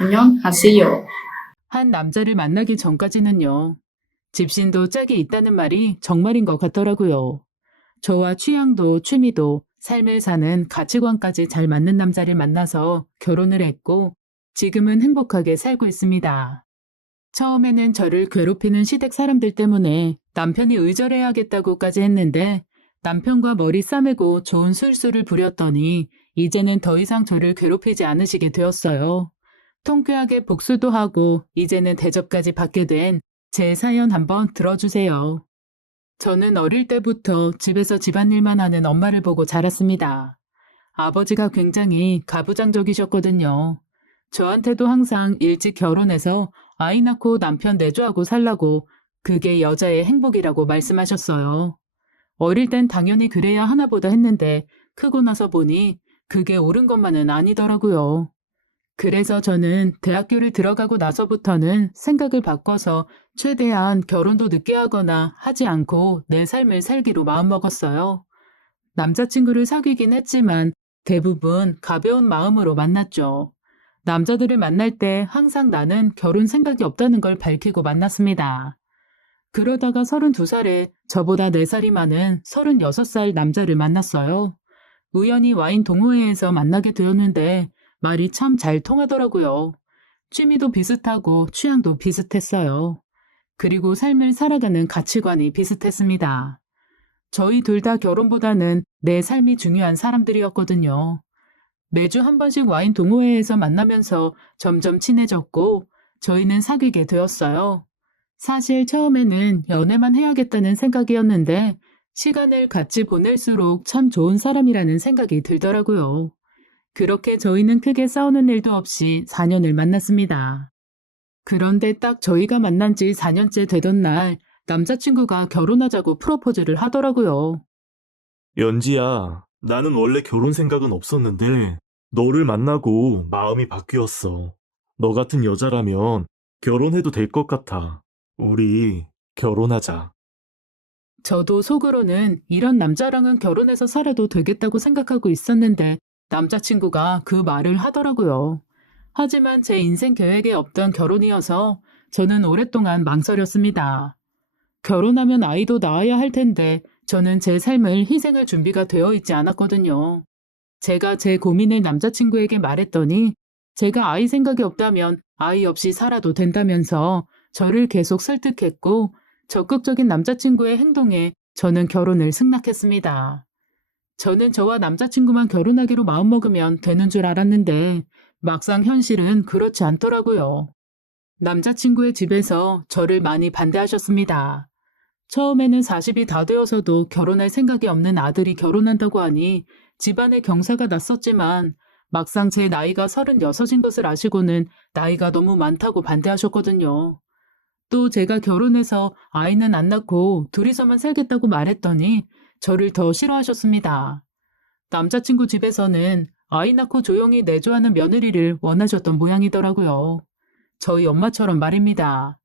안녕하세요. 한 남자를 만나기 전까지는요. 집신도 짝이 있다는 말이 정말인 것 같더라고요. 저와 취향도 취미도 삶을 사는 가치관까지 잘 맞는 남자를 만나서 결혼을 했고 지금은 행복하게 살고 있습니다. 처음에는 저를 괴롭히는 시댁 사람들 때문에 남편이 의절해야겠다고까지 했는데 남편과 머리 싸매고 좋은 술수를 부렸더니 이제는 더 이상 저를 괴롭히지 않으시게 되었어요. 통쾌하게 복수도 하고 이제는 대접까지 받게 된 제 사연 한번 들어주세요. 저는 어릴 때부터 집에서 집안일만 하는 엄마를 보고 자랐습니다. 아버지가 굉장히 가부장적이셨거든요. 저한테도 항상 일찍 결혼해서 아이 낳고 남편 내조하고 살라고 그게 여자의 행복이라고 말씀하셨어요. 어릴 땐 당연히 그래야 하나 보다 했는데 크고 나서 보니 그게 옳은 것만은 아니더라고요. 그래서 저는 대학교를 들어가고 나서부터는 생각을 바꿔서 최대한 결혼도 늦게 하거나 하지 않고 내 삶을 살기로 마음먹었어요. 남자친구를 사귀긴 했지만 대부분 가벼운 마음으로 만났죠. 남자들을 만날 때 항상 나는 결혼 생각이 없다는 걸 밝히고 만났습니다. 그러다가 32살에 저보다 4살이 많은 36살 남자를 만났어요. 우연히 와인 동호회에서 만나게 되었는데 말이 참 잘 통하더라고요. 취미도 비슷하고 취향도 비슷했어요. 그리고 삶을 살아가는 가치관이 비슷했습니다. 저희 둘 다 결혼보다는 내 삶이 중요한 사람들이었거든요. 매주 한 번씩 와인 동호회에서 만나면서 점점 친해졌고 저희는 사귀게 되었어요. 사실 처음에는 연애만 해야겠다는 생각이었는데 시간을 같이 보낼수록 참 좋은 사람이라는 생각이 들더라고요. 그렇게 저희는 크게 싸우는 일도 없이 4년을 만났습니다. 그런데 딱 저희가 만난 지 4년째 되던 날 남자친구가 결혼하자고 프로포즈를 하더라고요. 연지야, 나는 원래 결혼 생각은 없었는데, 너를 만나고 마음이 바뀌었어. 너 같은 여자라면 결혼해도 될 것 같아. 우리 결혼하자. 저도 속으로는 이런 남자랑은 결혼해서 살아도 되겠다고 생각하고 있었는데 남자친구가 그 말을 하더라고요. 하지만 제 인생 계획에 없던 결혼이어서 저는 오랫동안 망설였습니다. 결혼하면 아이도 낳아야 할 텐데 저는 제 삶을 희생할 준비가 되어 있지 않았거든요. 제가 제 고민을 남자친구에게 말했더니 제가 아이 생각이 없다면 아이 없이 살아도 된다면서 저를 계속 설득했고 적극적인 남자친구의 행동에 저는 결혼을 승낙했습니다. 저는 저와 남자친구만 결혼하기로 마음먹으면 되는 줄 알았는데 막상 현실은 그렇지 않더라고요. 남자친구의 집에서 저를 많이 반대하셨습니다. 처음에는 40이 다 되어서도 결혼할 생각이 없는 아들이 결혼한다고 하니 집안에 경사가 났었지만 막상 제 나이가 36인 것을 아시고는 나이가 너무 많다고 반대하셨거든요. 또 제가 결혼해서 아이는 안 낳고 둘이서만 살겠다고 말했더니 저를 더 싫어하셨습니다. 남자친구 집에서는 아이 낳고 조용히 내조하는 며느리를 원하셨던 모양이더라고요. 저희 엄마처럼 말입니다.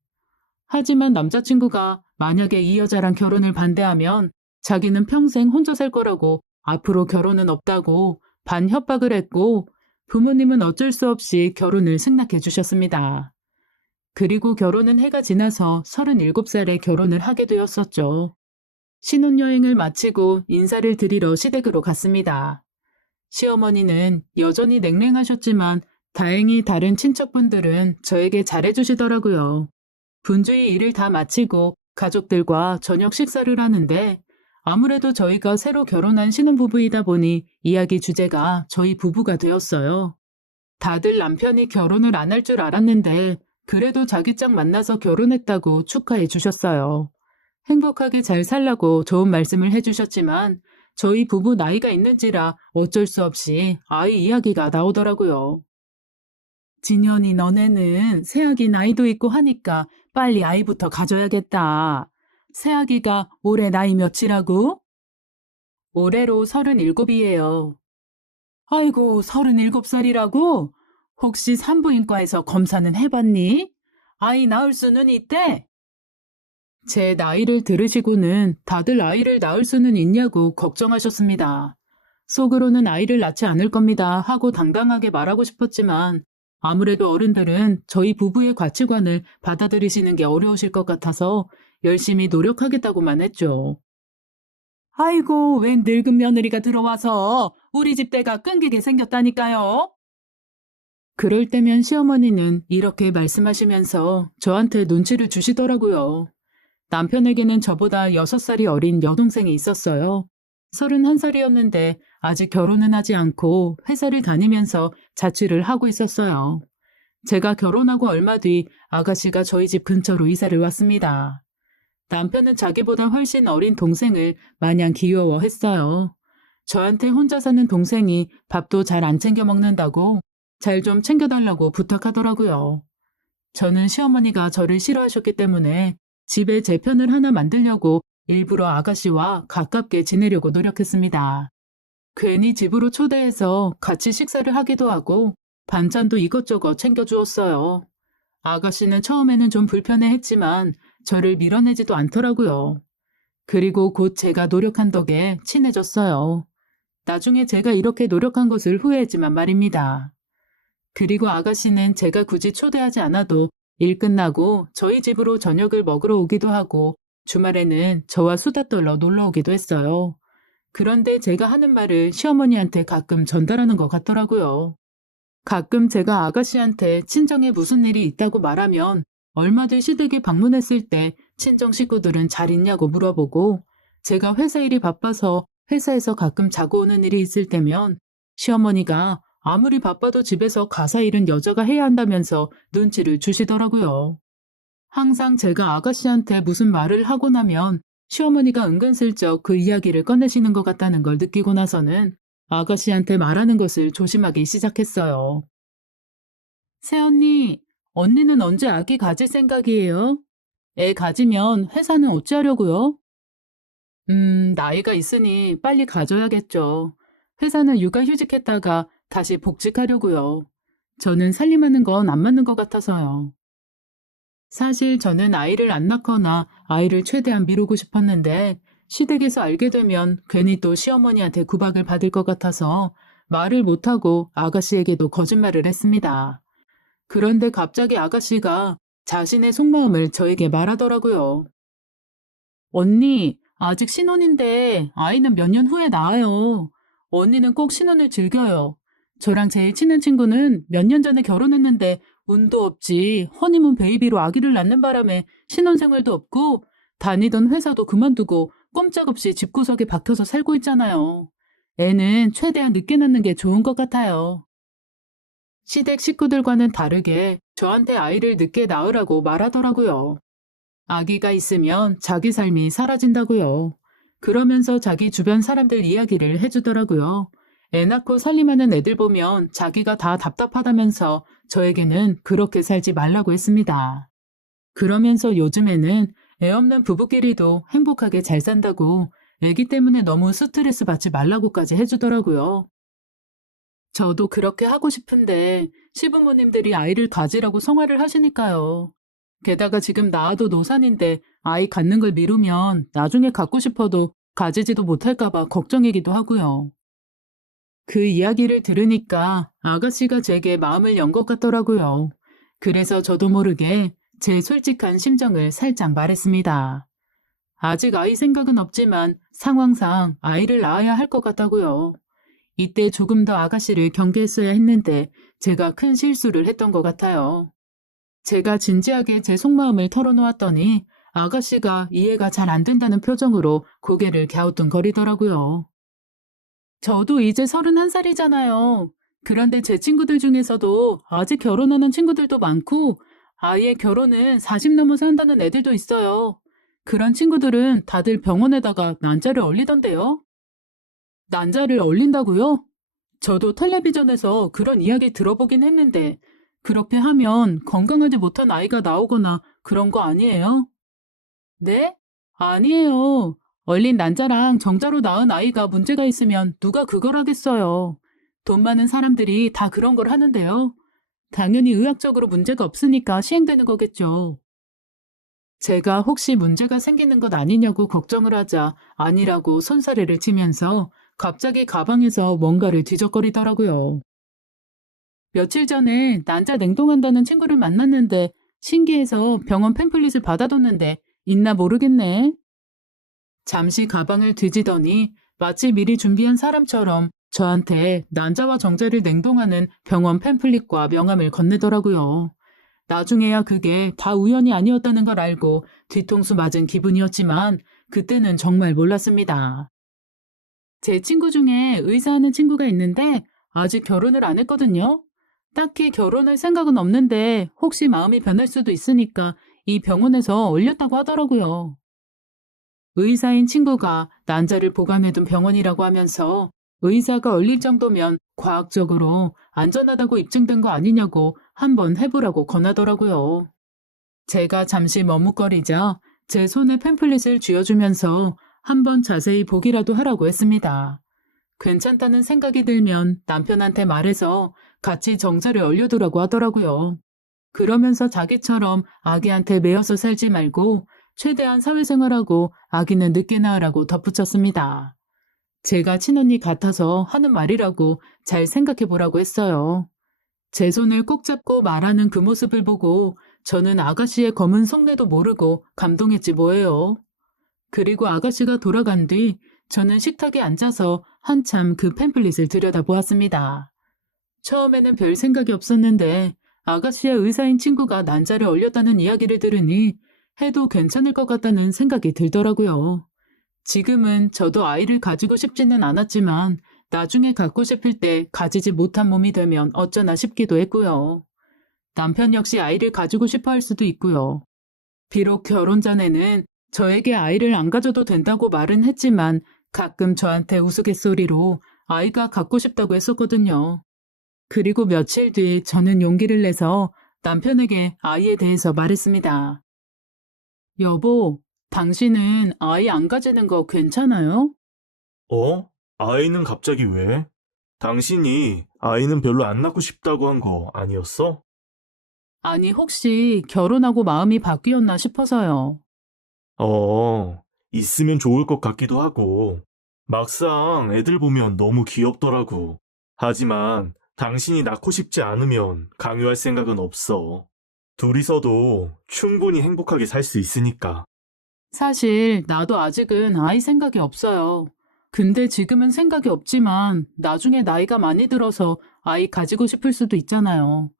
하지만 남자친구가 만약에 이 여자랑 결혼을 반대하면 자기는 평생 혼자 살 거라고 앞으로 결혼은 없다고 반협박을 했고 부모님은 어쩔 수 없이 결혼을 승낙해 주셨습니다. 그리고 결혼은 해가 지나서 37살에 결혼을 하게 되었었죠. 신혼여행을 마치고 인사를 드리러 시댁으로 갔습니다. 시어머니는 여전히 냉랭하셨지만 다행히 다른 친척분들은 저에게 잘해주시더라고요. 분주히 일을 다 마치고 가족들과 저녁 식사를 하는데 아무래도 저희가 새로 결혼한 신혼부부이다 보니 이야기 주제가 저희 부부가 되었어요. 다들 남편이 결혼을 안 할 줄 알았는데 그래도 자기 짝 만나서 결혼했다고 축하해 주셨어요. 행복하게 잘 살라고 좋은 말씀을 해주셨지만 저희 부부 나이가 있는지라 어쩔 수 없이 아이 이야기가 나오더라고요. 진현이 너네는 새아기 나이도 있고 하니까 빨리 아이부터 가져야겠다. 새아기가 올해 나이 몇이라고? 올해로 37이에요. 아이고, 37살이라고? 혹시 산부인과에서 검사는 해봤니? 아이 낳을 수는 있대? 제 나이를 들으시고는 다들 아이를 낳을 수는 있냐고 걱정하셨습니다. 속으로는 아이를 낳지 않을 겁니다 하고 당당하게 말하고 싶었지만 아무래도 어른들은 저희 부부의 가치관을 받아들이시는 게 어려우실 것 같아서 열심히 노력하겠다고만 했죠. 아이고, 웬 늙은 며느리가 들어와서 우리 집 대가 끊기게 생겼다니까요. 그럴 때면 시어머니는 이렇게 말씀하시면서 저한테 눈치를 주시더라고요. 남편에게는 저보다 6살이 어린 여동생이 있었어요. 31살이었는데 아직 결혼은 하지 않고 회사를 다니면서 자취를 하고 있었어요. 제가 결혼하고 얼마 뒤 아가씨가 저희 집 근처로 이사를 왔습니다. 남편은 자기보다 훨씬 어린 동생을 마냥 귀여워했어요. 저한테 혼자 사는 동생이 밥도 잘 안 챙겨 먹는다고 잘 좀 챙겨달라고 부탁하더라고요. 저는 시어머니가 저를 싫어하셨기 때문에 집에 제 편을 하나 만들려고 일부러 아가씨와 가깝게 지내려고 노력했습니다. 괜히 집으로 초대해서 같이 식사를 하기도 하고 반찬도 이것저것 챙겨주었어요. 아가씨는 처음에는 좀 불편해했지만 저를 밀어내지도 않더라고요. 그리고 곧 제가 노력한 덕에 친해졌어요. 나중에 제가 이렇게 노력한 것을 후회했지만 말입니다. 그리고 아가씨는 제가 굳이 초대하지 않아도 일 끝나고 저희 집으로 저녁을 먹으러 오기도 하고 주말에는 저와 수다 떨러 놀러 오기도 했어요. 그런데 제가 하는 말을 시어머니한테 가끔 전달하는 것 같더라고요. 가끔 제가 아가씨한테 친정에 무슨 일이 있다고 말하면 얼마 뒤 시댁에 방문했을 때 친정 식구들은 잘 있냐고 물어보고 제가 회사 일이 바빠서 회사에서 가끔 자고 오는 일이 있을 때면 시어머니가 아무리 바빠도 집에서 가사 일은 여자가 해야 한다면서 눈치를 주시더라고요. 항상 제가 아가씨한테 무슨 말을 하고 나면 시어머니가 은근슬쩍 그 이야기를 꺼내시는 것 같다는 걸 느끼고 나서는 아가씨한테 말하는 것을 조심하기 시작했어요. 새언니, 언니는 언제 아기 가질 생각이에요? 애 가지면 회사는 어찌하려고요? 나이가 있으니 빨리 가져야겠죠. 회사는 육아휴직했다가 다시 복직하려고요. 저는 살림하는 건 안 맞는 것 같아서요. 사실 저는 아이를 안 낳거나 아이를 최대한 미루고 싶었는데 시댁에서 알게 되면 괜히 또 시어머니한테 구박을 받을 것 같아서 말을 못하고 아가씨에게도 거짓말을 했습니다. 그런데 갑자기 아가씨가 자신의 속마음을 저에게 말하더라고요. 언니, 아직 신혼인데 아이는 몇 년 후에 낳아요. 언니는 꼭 신혼을 즐겨요. 저랑 제일 친한 친구는 몇 년 전에 결혼했는데 운도 없지 허니문 베이비로 아기를 낳는 바람에 신혼생활도 없고 다니던 회사도 그만두고 꼼짝없이 집구석에 박혀서 살고 있잖아요. 애는 최대한 늦게 낳는 게 좋은 것 같아요. 시댁 식구들과는 다르게 저한테 아이를 늦게 낳으라고 말하더라고요. 아기가 있으면 자기 삶이 사라진다고요. 그러면서 자기 주변 사람들 이야기를 해주더라고요. 애 낳고 살림하는 애들 보면 자기가 다 답답하다면서 저에게는 그렇게 살지 말라고 했습니다. 그러면서 요즘에는 애 없는 부부끼리도 행복하게 잘 산다고 애기 때문에 너무 스트레스 받지 말라고까지 해주더라고요. 저도 그렇게 하고 싶은데 시부모님들이 아이를 가지라고 성화를 하시니까요. 게다가 지금 낳아도 노산인데 아이 갖는 걸 미루면 나중에 갖고 싶어도 가지지도 못할까 봐 걱정이기도 하고요. 그 이야기를 들으니까 아가씨가 제게 마음을 연 것 같더라고요. 그래서 저도 모르게 제 솔직한 심정을 살짝 말했습니다. 아직 아이 생각은 없지만 상황상 아이를 낳아야 할 것 같다고요. 이때 조금 더 아가씨를 경계했어야 했는데 제가 큰 실수를 했던 것 같아요. 제가 진지하게 제 속마음을 털어놓았더니 아가씨가 이해가 잘 안 된다는 표정으로 고개를 갸우뚱거리더라고요. 저도 이제 31살이잖아요. 그런데 제 친구들 중에서도 아직 결혼하는 친구들도 많고 아예 결혼은 40 넘어서 한다는 애들도 있어요. 그런 친구들은 다들 병원에다가 난자를 얼리던데요. 난자를 얼린다고요? 저도 텔레비전에서 그런 이야기 들어보긴 했는데 그렇게 하면 건강하지 못한 아이가 나오거나 그런 거 아니에요? 네? 아니에요. 얼린 난자랑 정자로 낳은 아이가 문제가 있으면 누가 그걸 하겠어요. 돈 많은 사람들이 다 그런 걸 하는데요. 당연히 의학적으로 문제가 없으니까 시행되는 거겠죠. 제가 혹시 문제가 생기는 것 아니냐고 걱정을 하자 아니라고 손사래를 치면서 갑자기 가방에서 뭔가를 뒤적거리더라고요. 며칠 전에 난자 냉동한다는 친구를 만났는데 신기해서 병원 팸플릿을 받아뒀는데 있나 모르겠네. 잠시 가방을 뒤지더니 마치 미리 준비한 사람처럼 저한테 난자와 정제를 냉동하는 병원 팸플릿과 명함을 건네더라고요. 나중에야 그게 다 우연이 아니었다는 걸 알고 뒤통수 맞은 기분이었지만 그때는 정말 몰랐습니다. 제 친구 중에 의사하는 친구가 있는데 아직 결혼을 안 했거든요. 딱히 결혼할 생각은 없는데 혹시 마음이 변할 수도 있으니까 이 병원에서 올렸다고 하더라고요. 의사인 친구가 난자를 보관해둔 병원이라고 하면서 의사가 얼릴 정도면 과학적으로 안전하다고 입증된 거 아니냐고 한번 해보라고 권하더라고요. 제가 잠시 머뭇거리자 제 손에 팸플릿을 쥐어주면서 한번 자세히 보기라도 하라고 했습니다. 괜찮다는 생각이 들면 남편한테 말해서 같이 정자를 얼려두라고 하더라고요. 그러면서 자기처럼 아기한테 매여서 살지 말고 최대한 사회생활하고 아기는 늦게 낳으라고 덧붙였습니다. 제가 친언니 같아서 하는 말이라고 잘 생각해 보라고 했어요. 제 손을 꼭 잡고 말하는 그 모습을 보고 저는 아가씨의 검은 속내도 모르고 감동했지 뭐예요. 그리고 아가씨가 돌아간 뒤 저는 식탁에 앉아서 한참 그 팸플릿을 들여다보았습니다. 처음에는 별 생각이 없었는데 아가씨의 의사인 친구가 난자를 얼렸다는 이야기를 들으니 해도 괜찮을 것 같다는 생각이 들더라고요. 지금은 저도 아이를 가지고 싶지는 않았지만 나중에 갖고 싶을 때 가지지 못한 몸이 되면 어쩌나 싶기도 했고요. 남편 역시 아이를 가지고 싶어 할 수도 있고요. 비록 결혼 전에는 저에게 아이를 안 가져도 된다고 말은 했지만 가끔 저한테 우스갯소리로 아이가 갖고 싶다고 했었거든요. 그리고 며칠 뒤 저는 용기를 내서 남편에게 아이에 대해서 말했습니다. 여보, 당신은 아이 안 가지는 거 괜찮아요? 어? 아이는 갑자기 왜? 당신이 아이는 별로 안 낳고 싶다고 한 거 아니었어? 아니, 혹시 결혼하고 마음이 바뀌었나 싶어서요. 있으면 좋을 것 같기도 하고, 막상 애들 보면 너무 귀엽더라고. 하지만 당신이 낳고 싶지 않으면 강요할 생각은 없어. 둘이서도 충분히 행복하게 살 수 있으니까. 사실 나도 아직은 아이 생각이 없어요. 근데 지금은 생각이 없지만 나중에 나이가 많이 들어서 아이 가지고 싶을 수도 있잖아요.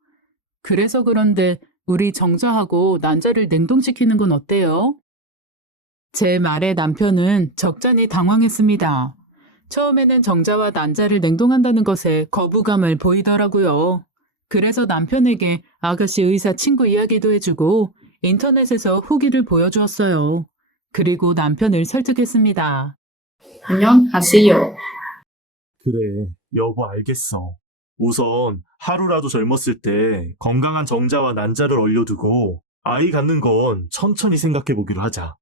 그래서 그런데 우리 정자하고 난자를 냉동시키는 건 어때요? 제 말에 남편은 적잖이 당황했습니다. 처음에는 정자와 난자를 냉동한다는 것에 거부감을 보이더라고요. 그래서 남편에게 아가씨 의사 친구 이야기도 해주고 인터넷에서 후기를 보여주었어요. 그리고 남편을 설득했습니다. 안녕하세요. 그래, 여보 알겠어. 우선 하루라도 젊었을 때 건강한 정자와 난자를 얼려두고 아이 갖는 건 천천히 생각해 보기로 하자.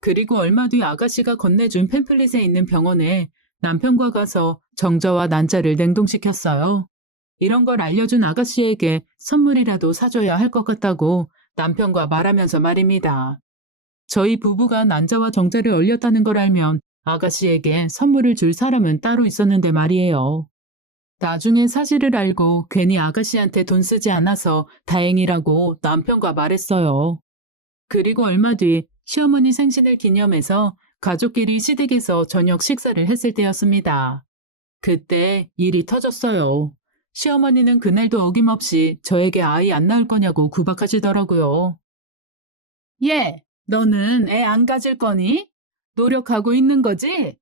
그리고 얼마 뒤 아가씨가 건네준 팸플릿에 있는 병원에 남편과 가서 정자와 난자를 냉동시켰어요. 이런 걸 알려준 아가씨에게 선물이라도 사줘야 할 것 같다고 남편과 말하면서 말입니다. 저희 부부가 난자와 정자를 얼렸다는 걸 알면 아가씨에게 선물을 줄 사람은 따로 있었는데 말이에요. 나중에 사실을 알고 괜히 아가씨한테 돈 쓰지 않아서 다행이라고 남편과 말했어요. 그리고 얼마 뒤 시어머니 생신을 기념해서 가족끼리 시댁에서 저녁 식사를 했을 때였습니다. 그때 일이 터졌어요. 시어머니는 그날도 어김없이 저에게 아이 안 낳을 거냐고 구박하시더라고요. 얘, 너는 애 안 가질 거니? 노력하고 있는 거지?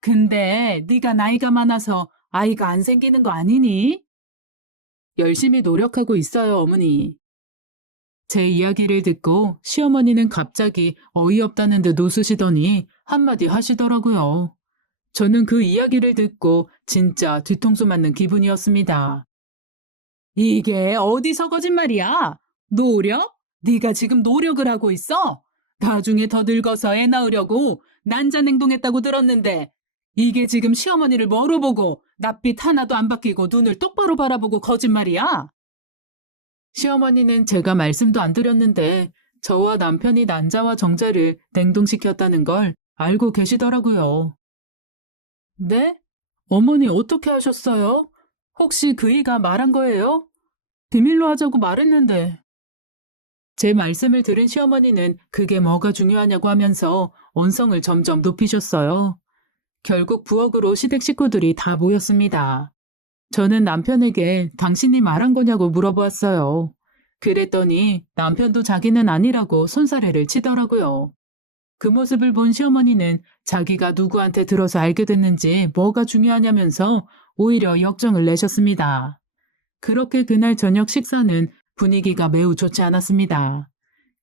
근데 네가 나이가 많아서 아이가 안 생기는 거 아니니? 열심히 노력하고 있어요, 어머니. 제 이야기를 듣고 시어머니는 갑자기 어이없다는 듯 웃으시더니 한마디 하시더라고요. 저는 그 이야기를 듣고 진짜 뒤통수 맞는 기분이었습니다. 이게 어디서 거짓말이야? 노력? 네가 지금 노력을 하고 있어? 나중에 더 늙어서 애 낳으려고 난자냉동했다고 들었는데 이게 지금 시어머니를 뭐로 보고 낯빛 하나도 안 바뀌고 눈을 똑바로 바라보고 거짓말이야? 시어머니는 제가 말씀도 안 드렸는데 저와 남편이 난자와 정자를 냉동시켰다는 걸 알고 계시더라고요. 네? 어머니 어떻게 하셨어요? 혹시 그이가 말한 거예요? 비밀로 하자고 말했는데. 제 말씀을 들은 시어머니는 그게 뭐가 중요하냐고 하면서 언성을 점점 높이셨어요. 결국 부엌으로 시댁 식구들이 다 모였습니다. 저는 남편에게 당신이 말한 거냐고 물어보았어요. 그랬더니 남편도 자기는 아니라고 손사래를 치더라고요. 그 모습을 본 시어머니는 자기가 누구한테 들어서 알게 됐는지 뭐가 중요하냐면서 오히려 역정을 내셨습니다. 그렇게 그날 저녁 식사는 분위기가 매우 좋지 않았습니다.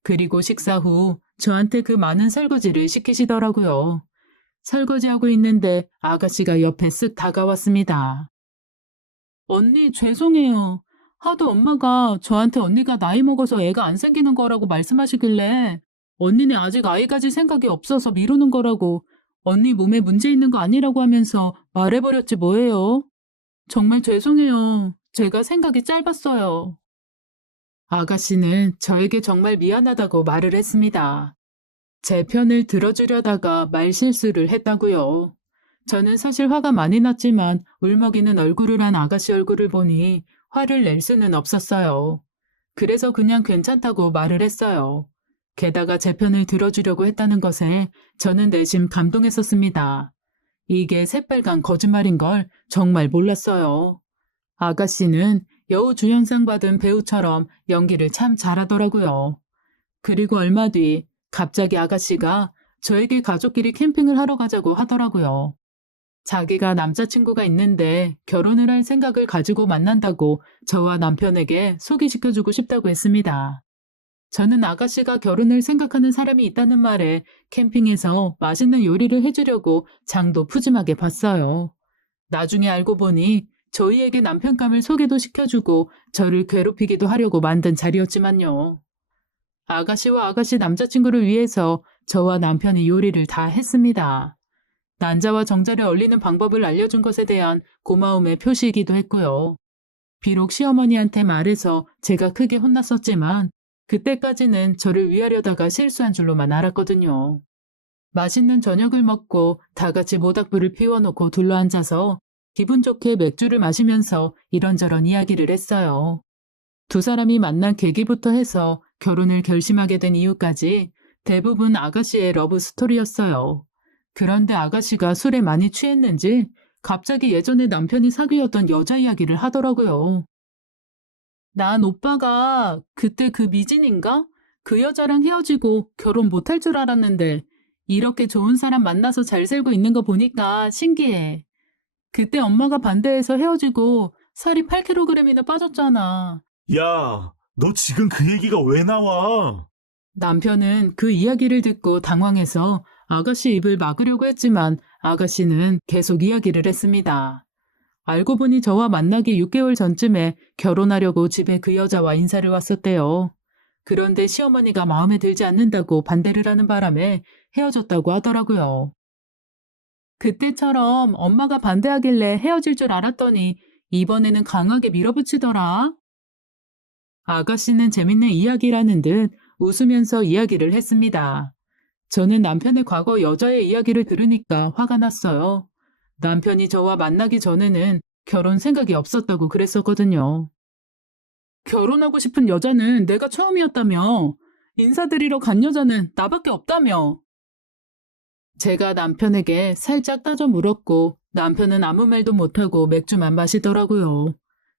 그리고 식사 후 저한테 그 많은 설거지를 시키시더라고요. 설거지하고 있는데 아가씨가 옆에 쓱 다가왔습니다. 언니, 죄송해요. 하도 엄마가 저한테 언니가 나이 먹어서 애가 안 생기는 거라고 말씀하시길래 언니는 아직 아이 가질 생각이 없어서 미루는 거라고 언니 몸에 문제 있는 거 아니라고 하면서 말해버렸지 뭐예요. 정말 죄송해요. 제가 생각이 짧았어요. 아가씨는 저에게 정말 미안하다고 말을 했습니다. 제 편을 들어주려다가 말실수를 했다고요. 저는 사실 화가 많이 났지만 울먹이는 얼굴을 한 아가씨 얼굴을 보니 화를 낼 수는 없었어요. 그래서 그냥 괜찮다고 말을 했어요. 게다가 제 편을 들어주려고 했다는 것에 저는 내심 감동했었습니다. 이게 새빨간 거짓말인 걸 정말 몰랐어요. 아가씨는 여우주연상 받은 배우처럼 연기를 참 잘하더라고요. 그리고 얼마 뒤 갑자기 아가씨가 저에게 가족끼리 캠핑을 하러 가자고 하더라고요. 자기가 남자친구가 있는데 결혼을 할 생각을 가지고 만난다고 저와 남편에게 소개시켜주고 싶다고 했습니다. 저는 아가씨가 결혼을 생각하는 사람이 있다는 말에 캠핑에서 맛있는 요리를 해주려고 장도 푸짐하게 봤어요. 나중에 알고 보니 저희에게 남편감을 소개도 시켜주고 저를 괴롭히기도 하려고 만든 자리였지만요. 아가씨와 아가씨 남자친구를 위해서 저와 남편이 요리를 다 했습니다. 난자와 정자를 얼리는 방법을 알려준 것에 대한 고마움의 표시이기도 했고요. 비록 시어머니한테 말해서 제가 크게 혼났었지만 그때까지는 저를 위하려다가 실수한 줄로만 알았거든요. 맛있는 저녁을 먹고 다 같이 모닥불을 피워놓고 둘러앉아서 기분 좋게 맥주를 마시면서 이런저런 이야기를 했어요. 두 사람이 만난 계기부터 해서 결혼을 결심하게 된 이유까지 대부분 아가씨의 러브 스토리였어요. 그런데 아가씨가 술에 많이 취했는지 갑자기 예전에 남편이 사귀었던 여자 이야기를 하더라고요. 난 오빠가 그때 그 미진인가? 그 여자랑 헤어지고 결혼 못할 줄 알았는데 이렇게 좋은 사람 만나서 잘 살고 있는 거 보니까 신기해. 그때 엄마가 반대해서 헤어지고 살이 8kg이나 빠졌잖아. 야, 너 지금 그 얘기가 왜 나와? 남편은 그 이야기를 듣고 당황해서 아가씨 입을 막으려고 했지만 아가씨는 계속 이야기를 했습니다. 알고 보니 저와 만나기 6개월 전쯤에 결혼하려고 집에 그 여자와 인사를 왔었대요. 그런데 시어머니가 마음에 들지 않는다고 반대를 하는 바람에 헤어졌다고 하더라고요. 그때처럼 엄마가 반대하길래 헤어질 줄 알았더니 이번에는 강하게 밀어붙이더라. 아가씨는 재밌는 이야기라는 듯 웃으면서 이야기를 했습니다. 저는 남편의 과거 여자의 이야기를 들으니까 화가 났어요. 남편이 저와 만나기 전에는 결혼 생각이 없었다고 그랬었거든요. 결혼하고 싶은 여자는 내가 처음이었다며. 인사드리러 간 여자는 나밖에 없다며. 제가 남편에게 살짝 따져 물었고 남편은 아무 말도 못하고 맥주만 마시더라고요.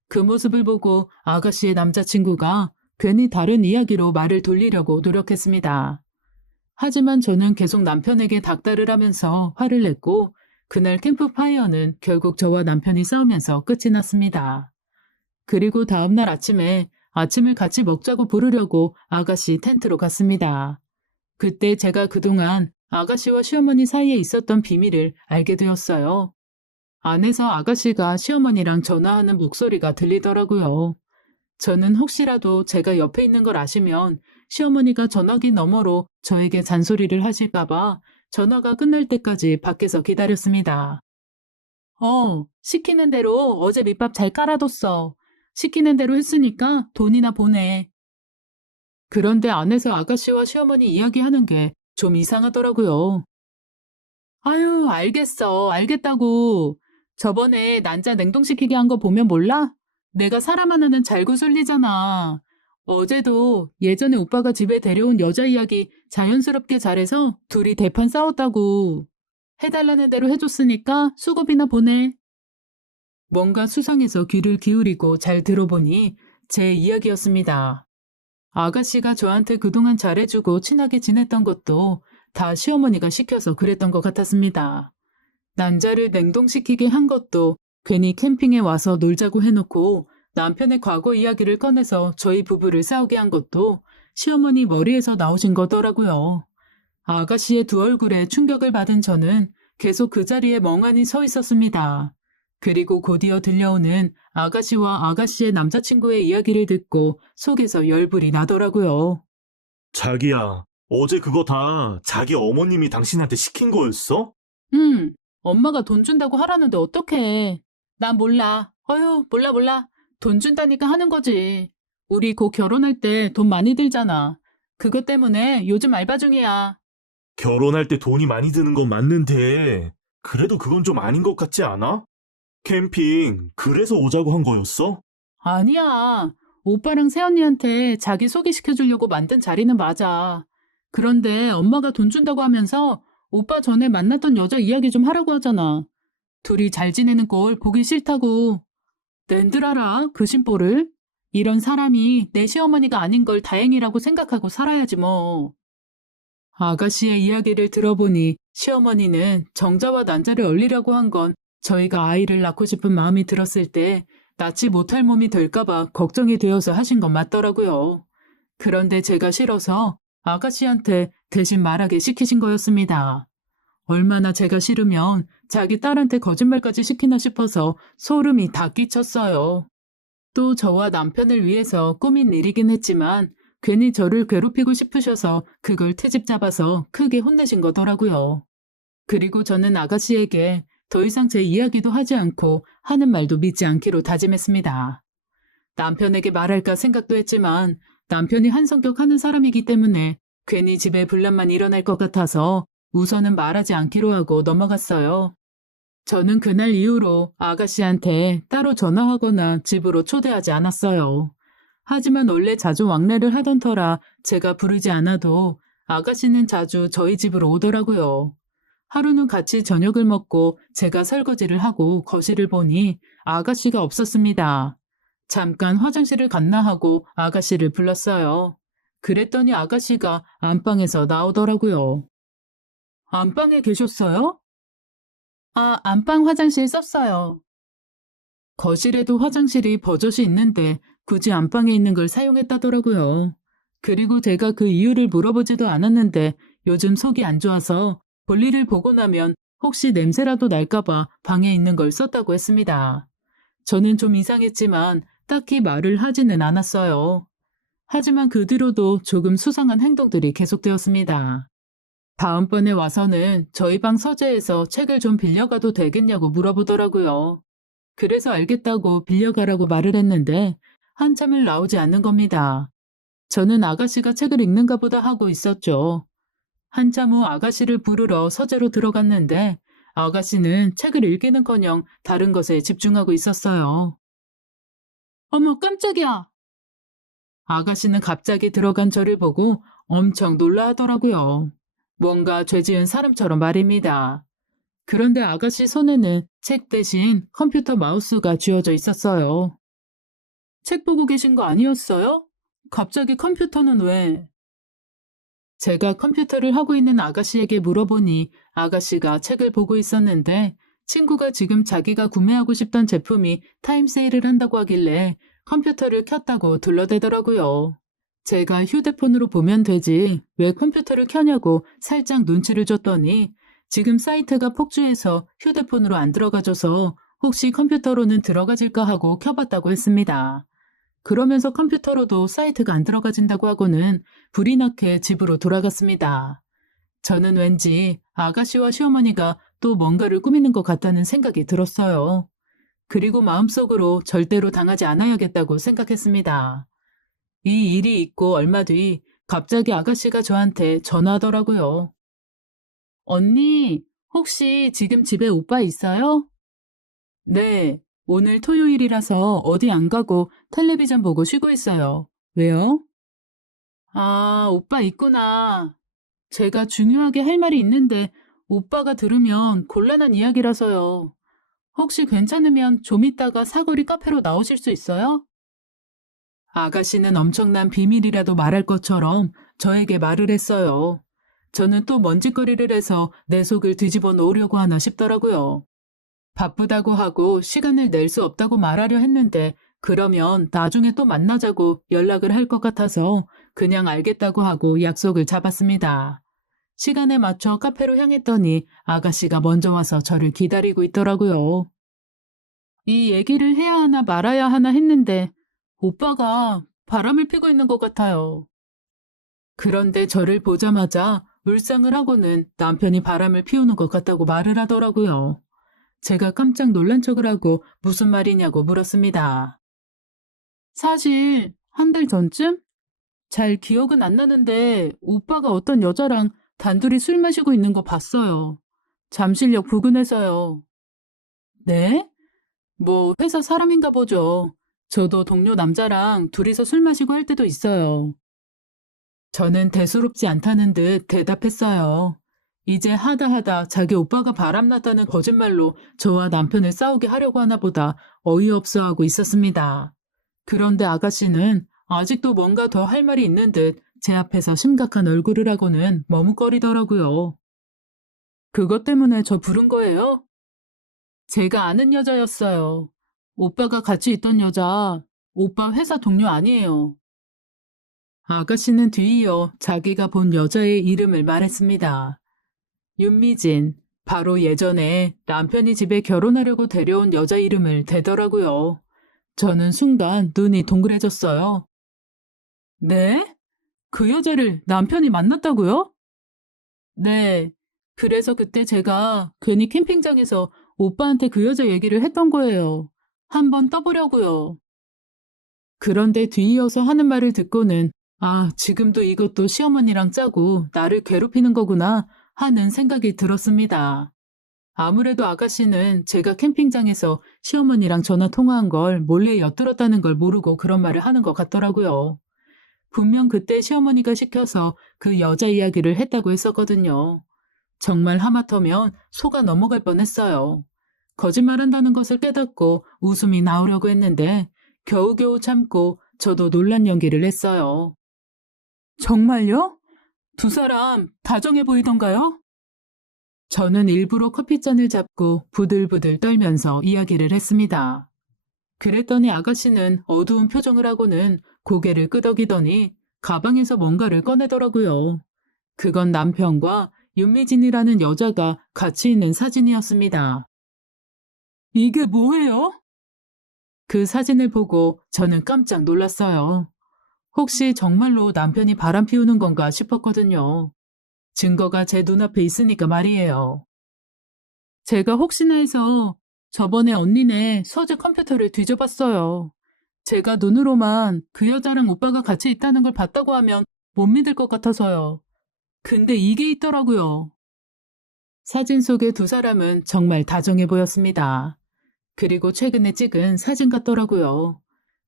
그 모습을 보고 아가씨의 남자친구가 괜히 다른 이야기로 말을 돌리려고 노력했습니다. 하지만 저는 계속 남편에게 닥달을 하면서 화를 냈고 그날 캠프파이어는 결국 저와 남편이 싸우면서 끝이 났습니다. 그리고 다음날 아침에 아침을 같이 먹자고 부르려고 아가씨 텐트로 갔습니다. 그때 제가 그동안 아가씨와 시어머니 사이에 있었던 비밀을 알게 되었어요. 안에서 아가씨가 시어머니랑 전화하는 목소리가 들리더라고요. 저는 혹시라도 제가 옆에 있는 걸 아시면 시어머니가 전화기 너머로 저에게 잔소리를 하실까봐 전화가 끝날 때까지 밖에서 기다렸습니다. 시키는 대로 어제 밑밥 잘 깔아뒀어. 시키는 대로 했으니까 돈이나 보내. 그런데 안에서 아가씨와 시어머니 이야기하는 게 좀 이상하더라고요. 아유, 알겠어. 알겠다고. 저번에 난자 냉동시키게 한 거 보면 몰라? 내가 사람 하나는 잘 구슬리잖아. 어제도 예전에 오빠가 집에 데려온 여자 이야기 자연스럽게 잘해서 둘이 대판 싸웠다고. 해달라는 대로 해줬으니까 수고비나 보내. 뭔가 수상해서 귀를 기울이고 잘 들어보니 제 이야기였습니다. 아가씨가 저한테 그동안 잘해주고 친하게 지냈던 것도 다 시어머니가 시켜서 그랬던 것 같았습니다. 난자를 냉동시키게 한 것도 괜히 캠핑에 와서 놀자고 해놓고 남편의 과거 이야기를 꺼내서 저희 부부를 싸우게 한 것도 시어머니 머리에서 나오신 거더라고요. 아가씨의 두 얼굴에 충격을 받은 저는 계속 그 자리에 멍하니 서 있었습니다. 그리고 곧이어 들려오는 아가씨와 아가씨의 남자친구의 이야기를 듣고 속에서 열불이 나더라고요. 자기야, 어제 그거 다 자기 어머님이 당신한테 시킨 거였어? 엄마가 돈 준다고 하라는데 어떡해. 난 몰라. 어휴, 몰라. 돈 준다니까 하는 거지. 우리 곧 결혼할 때 돈 많이 들잖아. 그것 때문에 요즘 알바 중이야. 결혼할 때 돈이 많이 드는 건 맞는데, 그래도 그건 좀 아닌 것 같지 않아? 캠핑, 그래서 오자고 한 거였어? 아니야. 오빠랑 새언니한테 자기 소개시켜주려고 만든 자리는 맞아. 그런데 엄마가 돈 준다고 하면서 오빠 전에 만났던 여자 이야기 좀 하라고 하잖아. 둘이 잘 지내는 꼴 보기 싫다고. 낸들 알아, 그 심보를. 이런 사람이 내 시어머니가 아닌 걸 다행이라고 생각하고 살아야지 뭐. 아가씨의 이야기를 들어보니 시어머니는 정자와 난자를 얼리라고 한 건 저희가 아이를 낳고 싶은 마음이 들었을 때 낳지 못할 몸이 될까봐 걱정이 되어서 하신 건 맞더라고요. 그런데 제가 싫어서 아가씨한테 대신 말하게 시키신 거였습니다. 얼마나 제가 싫으면 자기 딸한테 거짓말까지 시키나 싶어서 소름이 다 끼쳤어요. 또 저와 남편을 위해서 꾸민 일이긴 했지만 괜히 저를 괴롭히고 싶으셔서 그걸 트집 잡아서 크게 혼내신 거더라고요. 그리고 저는 아가씨에게 더 이상 제 이야기도 하지 않고 하는 말도 믿지 않기로 다짐했습니다. 남편에게 말할까 생각도 했지만 남편이 한성격하는 사람이기 때문에 괜히 집에 분란만 일어날 것 같아서 우선은 말하지 않기로 하고 넘어갔어요. 저는 그날 이후로 아가씨한테 따로 전화하거나 집으로 초대하지 않았어요. 하지만 원래 자주 왕래를 하던 터라 제가 부르지 않아도 아가씨는 자주 저희 집으로 오더라고요. 하루는 같이 저녁을 먹고 제가 설거지를 하고 거실을 보니 아가씨가 없었습니다. 잠깐 화장실을 갔나 하고 아가씨를 불렀어요. 그랬더니 아가씨가 안방에서 나오더라고요. 안방에 계셨어요? 아, 안방 화장실 썼어요. 거실에도 화장실이 버젓이 있는데 굳이 안방에 있는 걸 사용했다더라고요. 그리고 제가 그 이유를 물어보지도 않았는데 요즘 속이 안 좋아서 볼일을 보고 나면 혹시 냄새라도 날까봐 방에 있는 걸 썼다고 했습니다. 저는 좀 이상했지만 딱히 말을 하지는 않았어요. 하지만 그 뒤로도 조금 수상한 행동들이 계속되었습니다. 다음번에 와서는 저희 방 서재에서 책을 좀 빌려가도 되겠냐고 물어보더라고요. 그래서 알겠다고 빌려가라고 말을 했는데 한참을 나오지 않는 겁니다. 저는 아가씨가 책을 읽는가 보다 하고 있었죠. 한참 후 아가씨를 부르러 서재로 들어갔는데 아가씨는 책을 읽기는커녕 다른 것에 집중하고 있었어요. 어머, 깜짝이야! 아가씨는 갑자기 들어간 저를 보고 엄청 놀라하더라고요. 뭔가 죄지은 사람처럼 말입니다. 그런데 아가씨 손에는 책 대신 컴퓨터 마우스가 쥐어져 있었어요. 책 보고 계신 거 아니었어요? 갑자기 컴퓨터는 왜? 제가 컴퓨터를 하고 있는 아가씨에게 물어보니 아가씨가 책을 보고 있었는데 친구가 지금 자기가 구매하고 싶던 제품이 타임세일을 한다고 하길래 컴퓨터를 켰다고 둘러대더라고요. 제가 휴대폰으로 보면 되지 왜 컴퓨터를 켜냐고 살짝 눈치를 줬더니 지금 사이트가 폭주해서 휴대폰으로 안 들어가줘서 혹시 컴퓨터로는 들어가질까 하고 켜봤다고 했습니다. 그러면서 컴퓨터로도 사이트가 안 들어가진다고 하고는 불이 나게 집으로 돌아갔습니다. 저는 왠지 아가씨와 시어머니가 또 뭔가를 꾸미는 것 같다는 생각이 들었어요. 그리고 마음속으로 절대로 당하지 않아야겠다고 생각했습니다. 이 일이 있고 얼마 뒤 갑자기 아가씨가 저한테 전화하더라고요. 언니, 혹시 지금 집에 오빠 있어요? 네, 오늘 토요일이라서 어디 안 가고 텔레비전 보고 쉬고 있어요. 왜요? 아, 오빠 있구나. 제가 중요하게 할 말이 있는데 오빠가 들으면 곤란한 이야기라서요. 혹시 괜찮으면 좀 이따가 사거리 카페로 나오실 수 있어요? 아가씨는 엄청난 비밀이라도 말할 것처럼 저에게 말을 했어요. 저는 또 먼짓거리를 해서 내 속을 뒤집어 놓으려고 하나 싶더라고요. 바쁘다고 하고 시간을 낼 수 없다고 말하려 했는데 그러면 나중에 또 만나자고 연락을 할 것 같아서 그냥 알겠다고 하고 약속을 잡았습니다. 시간에 맞춰 카페로 향했더니 아가씨가 먼저 와서 저를 기다리고 있더라고요. 이 얘기를 해야 하나 말아야 하나 했는데 오빠가 바람을 피고 있는 것 같아요. 그런데 저를 보자마자 울상을 하고는 남편이 바람을 피우는 것 같다고 말을 하더라고요. 제가 깜짝 놀란 척을 하고 무슨 말이냐고 물었습니다. 사실 한 달 전쯤? 잘 기억은 안 나는데 오빠가 어떤 여자랑 단둘이 술 마시고 있는 거 봤어요. 잠실역 부근에서요. 네? 뭐 회사 사람인가 보죠. 저도 동료 남자랑 둘이서 술 마시고 할 때도 있어요. 저는 대수롭지 않다는 듯 대답했어요. 이제 하다 자기 오빠가 바람났다는 거짓말로 저와 남편을 싸우게 하려고 하나 보다 어이없어 하고 있었습니다. 그런데 아가씨는 아직도 뭔가 더 할 말이 있는 듯 제 앞에서 심각한 얼굴을 하고는 머뭇거리더라고요. 그것 때문에 저 부른 거예요? 제가 아는 여자였어요. 오빠가 같이 있던 여자, 오빠 회사 동료 아니에요. 아가씨는 뒤이어 자기가 본 여자의 이름을 말했습니다. 윤미진, 바로 예전에 남편이 집에 결혼하려고 데려온 여자 이름을 대더라고요. 저는 순간 눈이 동그래졌어요. 네? 그 여자를 남편이 만났다고요? 네. 그래서 그때 제가 괜히 캠핑장에서 오빠한테 그 여자 얘기를 했던 거예요. 한번 떠보려고요. 그런데 뒤이어서 하는 말을 듣고는 아, 지금도 이것도 시어머니랑 짜고 나를 괴롭히는 거구나 하는 생각이 들었습니다. 아무래도 아가씨는 제가 캠핑장에서 시어머니랑 전화 통화한 걸 몰래 엿들었다는 걸 모르고 그런 말을 하는 것 같더라고요. 분명 그때 시어머니가 시켜서 그 여자 이야기를 했다고 했었거든요. 정말 하마터면 속아 넘어갈 뻔했어요. 거짓말한다는 것을 깨닫고 웃음이 나오려고 했는데 겨우겨우 참고 저도 놀란 연기를 했어요. 정말요? 두 사람 다정해 보이던가요? 저는 일부러 커피잔을 잡고 부들부들 떨면서 이야기를 했습니다. 그랬더니 아가씨는 어두운 표정을 하고는 고개를 끄덕이더니 가방에서 뭔가를 꺼내더라고요. 그건 남편과 윤미진이라는 여자가 같이 있는 사진이었습니다. 이게 뭐예요? 그 사진을 보고 저는 깜짝 놀랐어요. 혹시 정말로 남편이 바람 피우는 건가 싶었거든요. 증거가 제 눈앞에 있으니까 말이에요. 제가 혹시나 해서 저번에 언니네 서재 컴퓨터를 뒤져봤어요. 제가 눈으로만 그 여자랑 오빠가 같이 있다는 걸 봤다고 하면 못 믿을 것 같아서요. 근데 이게 있더라고요. 사진 속의 두 사람은 정말 다정해 보였습니다. 그리고 최근에 찍은 사진 같더라고요.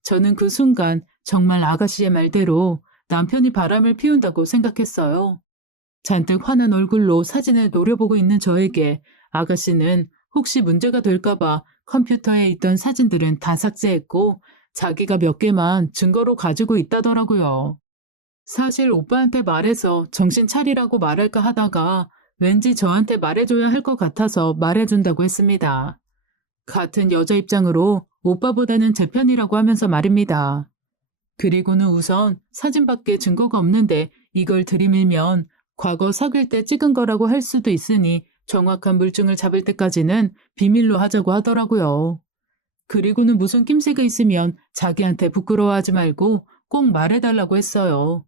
저는 그 순간 정말 아가씨의 말대로 남편이 바람을 피운다고 생각했어요. 잔뜩 화난 얼굴로 사진을 노려보고 있는 저에게 아가씨는 혹시 문제가 될까봐 컴퓨터에 있던 사진들은 다 삭제했고 자기가 몇 개만 증거로 가지고 있다더라고요. 사실 오빠한테 말해서 정신 차리라고 말할까 하다가 왠지 저한테 말해줘야 할 것 같아서 말해준다고 했습니다. 같은 여자 입장으로 오빠보다는 제 편이라고 하면서 말입니다. 그리고는 우선 사진밖에 증거가 없는데 이걸 들이밀면 과거 사귈 때 찍은 거라고 할 수도 있으니 정확한 물증을 잡을 때까지는 비밀로 하자고 하더라고요. 그리고는 무슨 낌새가 있으면 자기한테 부끄러워하지 말고 꼭 말해달라고 했어요.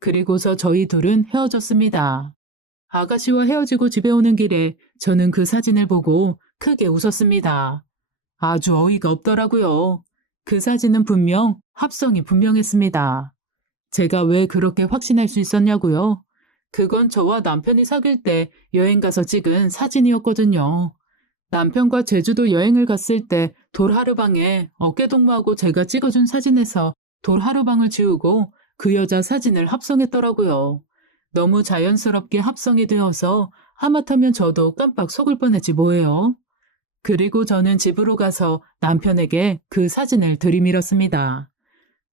그리고서 저희 둘은 헤어졌습니다. 아가씨와 헤어지고 집에 오는 길에 저는 그 사진을 보고 크게 웃었습니다. 아주 어이가 없더라고요. 그 사진은 분명 합성이 분명했습니다. 제가 왜 그렇게 확신할 수 있었냐고요? 그건 저와 남편이 사귈 때 여행 가서 찍은 사진이었거든요. 남편과 제주도 여행을 갔을 때 돌하루방에 어깨동무하고 제가 찍어준 사진에서 돌하루방을 지우고 그 여자 사진을 합성했더라고요. 너무 자연스럽게 합성이 되어서 하마터면 저도 깜빡 속을 뻔했지 뭐예요. 그리고 저는 집으로 가서 남편에게 그 사진을 들이밀었습니다.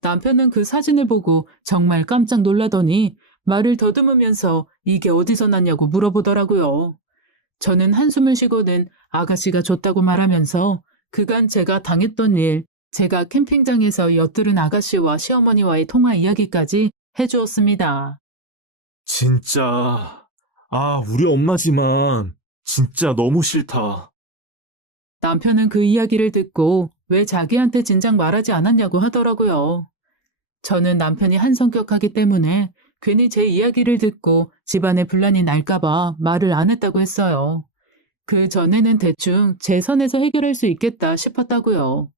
남편은 그 사진을 보고 정말 깜짝 놀라더니 말을 더듬으면서 이게 어디서 났냐고 물어보더라고요. 저는 한숨을 쉬고는 아가씨가 줬다고 말하면서 그간 제가 당했던 일, 제가 캠핑장에서 엿들은 아가씨와 시어머니와의 통화 이야기까지 해주었습니다. 진짜, 우리 엄마지만, 진짜 너무 싫다. 남편은 그 이야기를 듣고 왜 자기한테 진작 말하지 않았냐고 하더라고요. 저는 남편이 한성격하기 때문에 괜히 제 이야기를 듣고 집안에 분란이 날까봐 말을 안 했다고 했어요. 그 전에는 대충 제 선에서 해결할 수 있겠다 싶었다고요.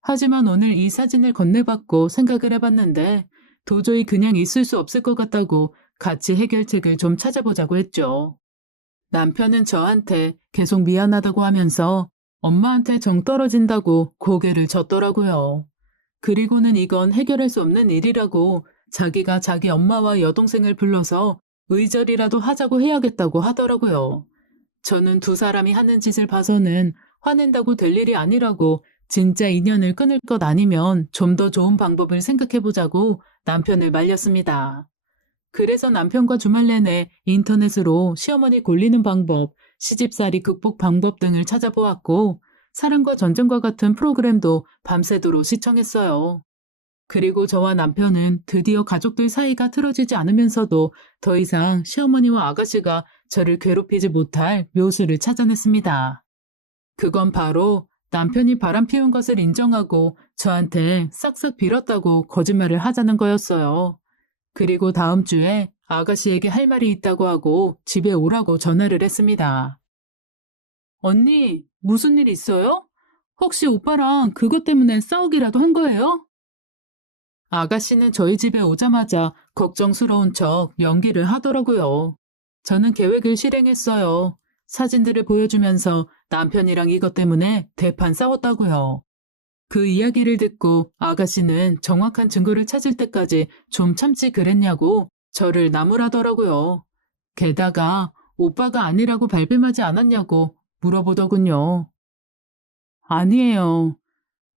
하지만 오늘 이 사진을 건네받고 생각을 해봤는데 도저히 그냥 있을 수 없을 것 같다고 같이 해결책을 좀 찾아보자고 했죠. 남편은 저한테 계속 미안하다고 하면서 엄마한테 정 떨어진다고 고개를 젓더라고요. 그리고는 이건 해결할 수 없는 일이라고 자기가 자기 엄마와 여동생을 불러서 의절이라도 하자고 해야겠다고 하더라고요. 저는 두 사람이 하는 짓을 봐서는 화낸다고 될 일이 아니라고 진짜 인연을 끊을 것 아니면 좀 더 좋은 방법을 생각해보자고 남편을 말렸습니다. 그래서 남편과 주말 내내 인터넷으로 시어머니 골리는 방법, 시집살이 극복 방법 등을 찾아보았고 사랑과 전쟁과 같은 프로그램도 밤새도록 시청했어요. 그리고 저와 남편은 드디어 가족들 사이가 틀어지지 않으면서도 더 이상 시어머니와 아가씨가 저를 괴롭히지 못할 묘수를 찾아냈습니다. 그건 바로 남편이 바람 피운 것을 인정하고 저한테 싹싹 빌었다고 거짓말을 하자는 거였어요. 그리고 다음 주에 아가씨에게 할 말이 있다고 하고 집에 오라고 전화를 했습니다. 언니, 무슨 일 있어요? 혹시 오빠랑 그것 때문에 싸우기라도 한 거예요? 아가씨는 저희 집에 오자마자 걱정스러운 척 연기를 하더라고요. 저는 계획을 실행했어요. 사진들을 보여주면서 남편이랑 이것 때문에 대판 싸웠다고요. 그 이야기를 듣고 아가씨는 정확한 증거를 찾을 때까지 좀 참지 그랬냐고 저를 나무라더라고요. 게다가 오빠가 아니라고 발뺌하지 않았냐고 물어보더군요. 아니에요.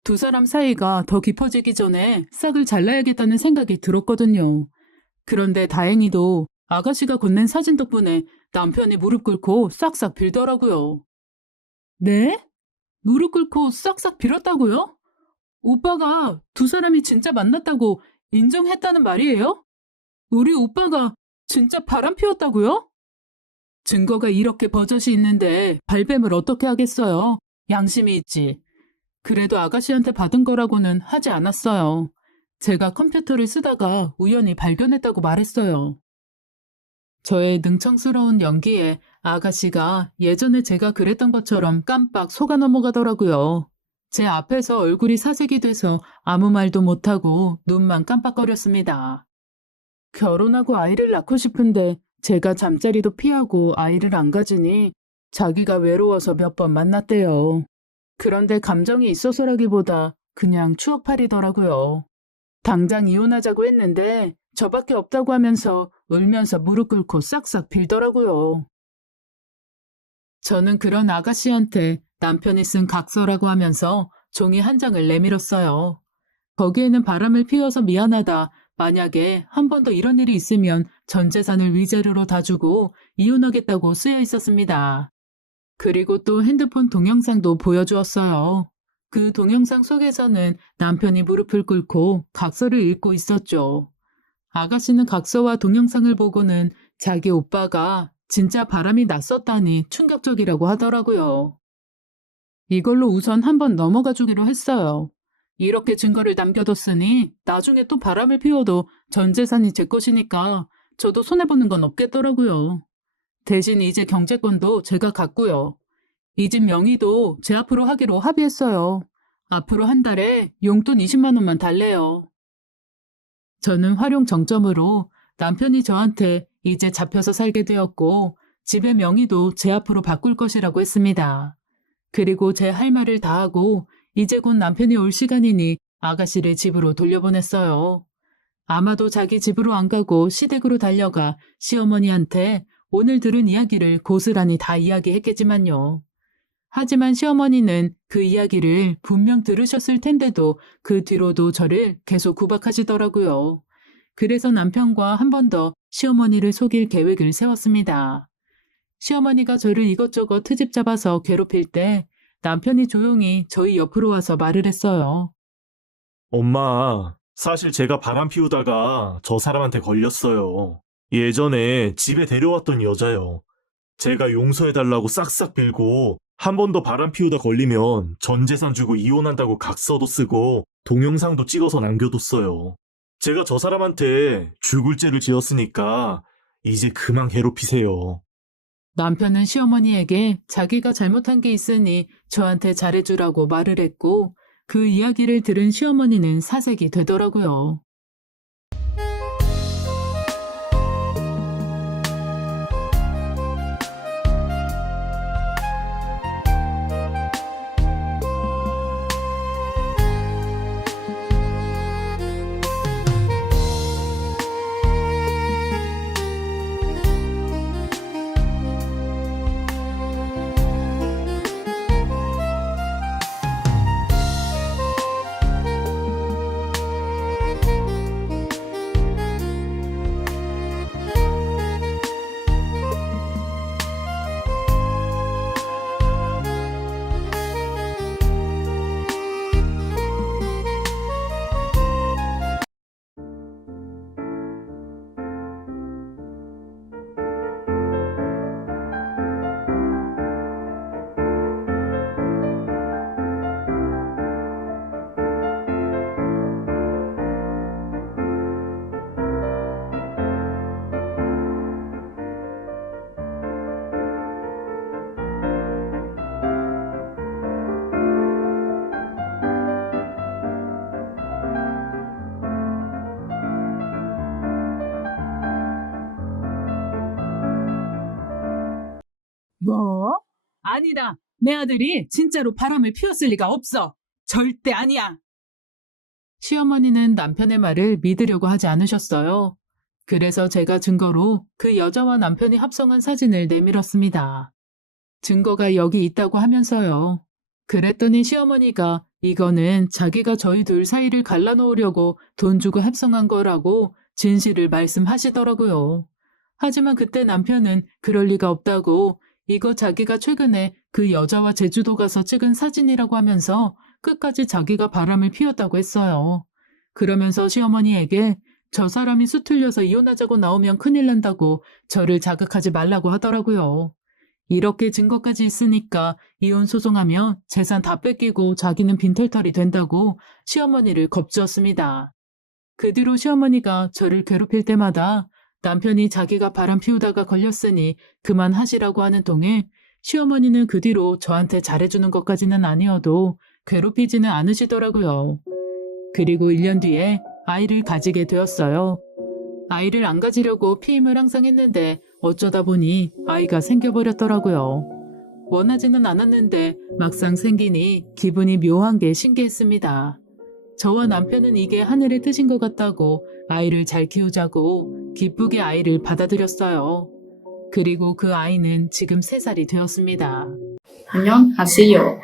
두 사람 사이가 더 깊어지기 전에 싹을 잘라야겠다는 생각이 들었거든요. 그런데 다행히도 아가씨가 건넨 사진 덕분에 남편이 무릎 꿇고 싹싹 빌더라고요. 네? 무릎 꿇고 싹싹 빌었다고요? 오빠가 두 사람이 진짜 만났다고 인정했다는 말이에요? 우리 오빠가 진짜 바람 피웠다고요? 증거가 이렇게 버젓이 있는데 발뺌을 어떻게 하겠어요? 양심이 있지. 그래도 아가씨한테 받은 거라고는 하지 않았어요. 제가 컴퓨터를 쓰다가 우연히 발견했다고 말했어요. 저의 능청스러운 연기에 아가씨가 예전에 제가 그랬던 것처럼 깜빡 속아 넘어가더라고요. 제 앞에서 얼굴이 사색이 돼서 아무 말도 못하고 눈만 깜빡거렸습니다. 결혼하고 아이를 낳고 싶은데 제가 잠자리도 피하고 아이를 안 가지니 자기가 외로워서 몇 번 만났대요. 그런데 감정이 있어서라기보다 그냥 추억팔이더라고요. 당장 이혼하자고 했는데 저밖에 없다고 하면서 울면서 무릎 꿇고 싹싹 빌더라고요. 저는 그런 아가씨한테 남편이 쓴 각서라고 하면서 종이 한 장을 내밀었어요. 거기에는 바람을 피워서 미안하다. 만약에 한 번 더 이런 일이 있으면 전 재산을 위자료로 다 주고 이혼하겠다고 쓰여 있었습니다. 그리고 또 핸드폰 동영상도 보여주었어요. 그 동영상 속에서는 남편이 무릎을 꿇고 각서를 읽고 있었죠. 아가씨는 각서와 동영상을 보고는 자기 오빠가 진짜 바람이 났었다니 충격적이라고 하더라고요. 이걸로 우선 한번 넘어가 주기로 했어요. 이렇게 증거를 남겨뒀으니 나중에 또 바람을 피워도 전 재산이 제 것이니까 저도 손해보는 건 없겠더라고요. 대신 이제 경제권도 제가 갖고요. 이 집 명의도 제 앞으로 하기로 합의했어요. 앞으로 한 달에 용돈 20만 원만 달래요. 저는 활용 정점으로 남편이 저한테 이제 잡혀서 살게 되었고 집의 명의도 제 앞으로 바꿀 것이라고 했습니다. 그리고 제 할 말을 다 하고 이제 곧 남편이 올 시간이니 아가씨를 집으로 돌려보냈어요. 아마도 자기 집으로 안 가고 시댁으로 달려가 시어머니한테 오늘 들은 이야기를 고스란히 다 이야기했겠지만요. 하지만 시어머니는 그 이야기를 분명 들으셨을 텐데도 그 뒤로도 저를 계속 구박하시더라고요. 그래서 남편과 한 번 더 시어머니를 속일 계획을 세웠습니다. 시어머니가 저를 이것저것 트집 잡아서 괴롭힐 때 남편이 조용히 저희 옆으로 와서 말을 했어요. 엄마, 사실 제가 바람 피우다가 저 사람한테 걸렸어요. 예전에 집에 데려왔던 여자요. 제가 용서해달라고 싹싹 빌고 한 번 더 바람 피우다 걸리면 전 재산 주고 이혼한다고 각서도 쓰고 동영상도 찍어서 남겨뒀어요. 제가 저 사람한테 죽을 죄를 지었으니까 이제 그만 괴롭히세요. 남편은 시어머니에게 자기가 잘못한 게 있으니 저한테 잘해주라고 말을 했고 그 이야기를 들은 시어머니는 사색이 되더라고요. 뭐? 아니다. 내 아들이 진짜로 바람을 피웠을 리가 없어. 절대 아니야. 시어머니는 남편의 말을 믿으려고 하지 않으셨어요. 그래서 제가 증거로 그 여자와 남편이 합성한 사진을 내밀었습니다. 증거가 여기 있다고 하면서요. 그랬더니 시어머니가 이거는 자기가 저희 둘 사이를 갈라놓으려고 돈 주고 합성한 거라고 진실을 말씀하시더라고요. 하지만 그때 남편은 그럴 리가 없다고 이거 자기가 최근에 그 여자와 제주도 가서 찍은 사진이라고 하면서 끝까지 자기가 바람을 피웠다고 했어요. 그러면서 시어머니에게 저 사람이 수틀려서 이혼하자고 나오면 큰일 난다고 저를 자극하지 말라고 하더라고요. 이렇게 증거까지 있으니까 이혼 소송하면 재산 다 뺏기고 자기는 빈털털이 된다고 시어머니를 겁주었습니다. 그 뒤로 시어머니가 저를 괴롭힐 때마다 남편이 자기가 바람 피우다가 걸렸으니 그만하시라고 하는 통에 시어머니는 그 뒤로 저한테 잘해주는 것까지는 아니어도 괴롭히지는 않으시더라고요. 그리고 1년 뒤에 아이를 가지게 되었어요. 아이를 안 가지려고 피임을 항상 했는데 어쩌다 보니 아이가 생겨버렸더라고요. 원하지는 않았는데 막상 생기니 기분이 묘한 게 신기했습니다. 저와 남편은 이게 하늘의 뜻인 것 같다고 아이를 잘 키우자고 기쁘게 아이를 받아들였어요. 그리고 그 아이는 지금 3살이 되었습니다. 안녕하세요.